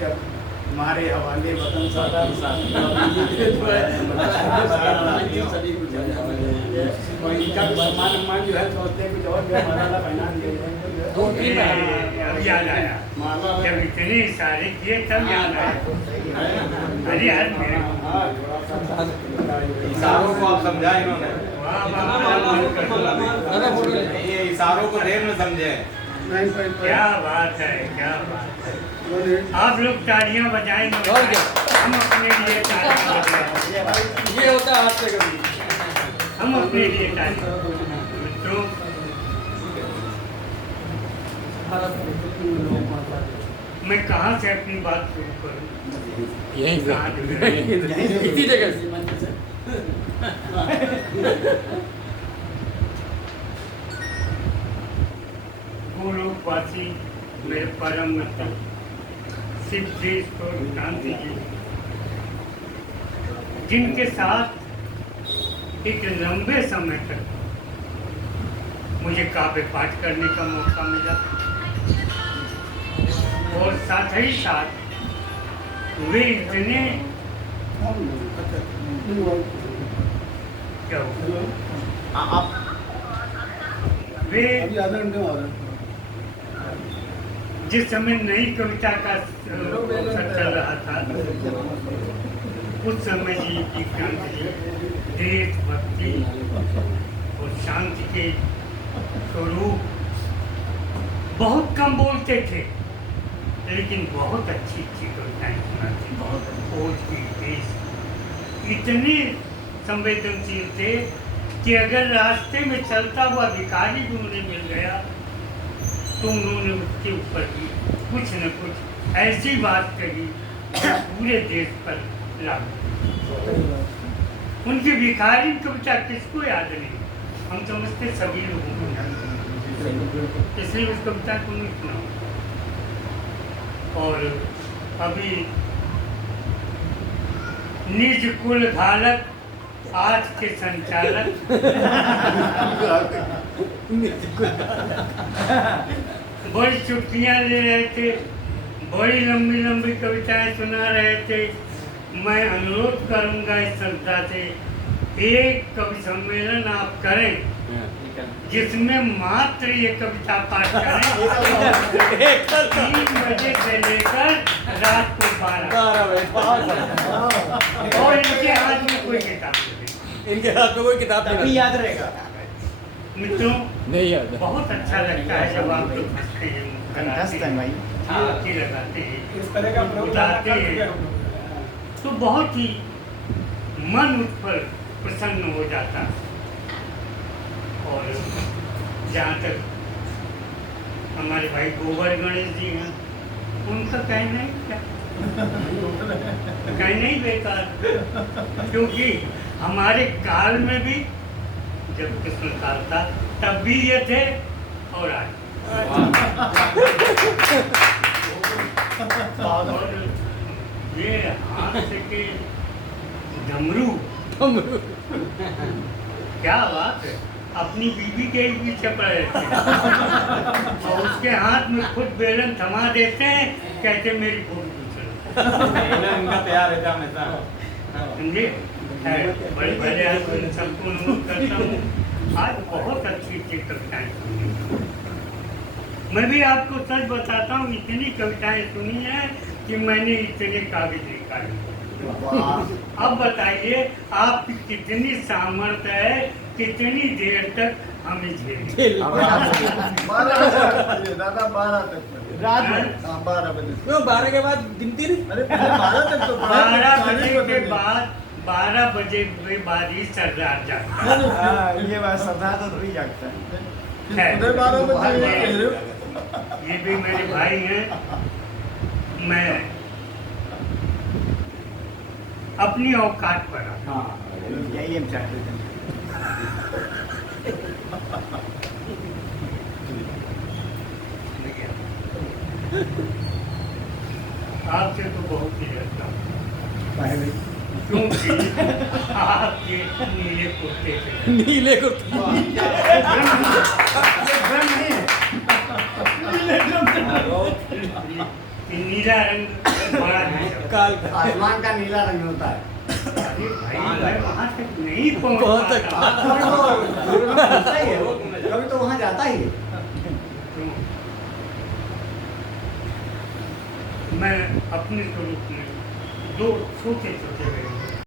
जब हमारे हवाले वतन सारा इनका भी सम्मान जो है सोचते हैं कुछ और जो माला पहना दिया जाए। अब याद आया, जब इतने इशारे किए तब याद आया। अरे यार मेरे इशारों को आप समझा इन्होंने, वाह वाह, ये इशारों को ढेर में समझे। क्या बात है, क्या बात है। आप लोग तालियां बजाएंगे, और क्या? हम अपने लिए तालियां बजाएंगे। ये होता है हाथ से कभी। हम अपने लिए तालियां मित्रों, मैं कहाँ से अपनी बात शुरू करूँ? यहीं से कहाँ से? इसी जगह से। गोलोकवासी मेरे परम मित्र सिद्धेश्वर गांधी जी, जिनके साथ एक लंबे समय तक मुझे काव्य पाठ करने का मौका मिला और साथ ही साथ वे इतने क्या हुआ? वे जिस समय नई कविता का अवसर चल रहा था, उस समय जी की गांधी जी देशभक्ति और शांति के स्वरूप बहुत कम बोलते थे, लेकिन बहुत अच्छी अच्छी कविताएं सुनाते, बहुत खोज की देश, इतने संवेदनशील थे कि अगर रास्ते में चलता हुआ भिखारी भी उन्हें मिल गया तो उन्होंने उसके ऊपर भी कुछ न कुछ ऐसी बात कही जो पूरे देश पर लागू। उनकी भिखारी कविता किसको याद नहीं, हम समझते सभी लोगों को याद, इसलिए उस कविता को नहीं सुना। और अभी निज कुल घालक आज के संचालक बड़ी छुट्टियां ले रहे थे, बड़ी लंबी लंबी कविताएं सुना रहे थे। मैं अनुरोध करूंगा इस संस्था से एक कवि सम्मेलन आप करें जिसमें मात्र ये कविता पाठ करें 3 बजे से लेकर रात को 12 बजे और इनके हाथ में कोई किताब नहीं। इनके हाथ में कोई किताब नहीं याद रहेगा मित्रों, नहीं याद। बहुत अच्छा लगता है जब आप लोग हंसते हैं, कंठस्थ है भाई, मुस्कुराते लगाते हैं, इस तरह का बुलाते हैं, तो बहुत ही मन उस पर प्रसन्न हो जाता है। और जहाँ तक हमारे भाई गोबर गणेश जी हैं, उनका कहना ही क्या, कहना ही बेकार, क्योंकि हमारे काल में भी जब कृष्ण काल था तब भी ये थे और आज। और ये हाथ से के डमरू, क्या बात है, अपनी बीवी के ही पीछे पड़े थे और उसके हाथ में खुद बेलन थमा देते हैं, कहते मेरी फोटो खींचो। इनका तैयार रहता हमेशा। समझे? बड़े बड़े आज सबको अनुरोध करता हूँ, आज बहुत अच्छी अच्छी कविताएं सुनी। मैं भी आपको सच बताता हूँ, इतनी कविताएं सुनी है कि मैंने इतने कागज निकाले। अब बताइए आपकी कितनी सामर्थ्य है, कितनी देर तक हमें झेलें। 12 तक रात में 12 बजे, 12 के बाद गिनती नहीं। अरे 12 तक तो 12 बजे के बाद 12 बजे के बाद ही सरदार जाता है। ये बात सरदार तो नहीं जागता है। है। 12 बजे ये भी मेरे भाई हैं, मैं अपनी औकात पर आता हूं। यही हम चाहते थे। आपसे तो बहुत ही डरता हूँ, क्योंकि आपके नीले कुर्ते से नीले को कि नीला रंग बड़ा है। काल का आसमान का नीला रंग होता है। अरे भाई मैं वहां तक नहीं पहुंच पहुंच पाता। कभी तो गुरु में पहुंचता ही है, कभी तो वहाँ जाता ही है। मैं अपने स्वरूप में दो छोटे छोटे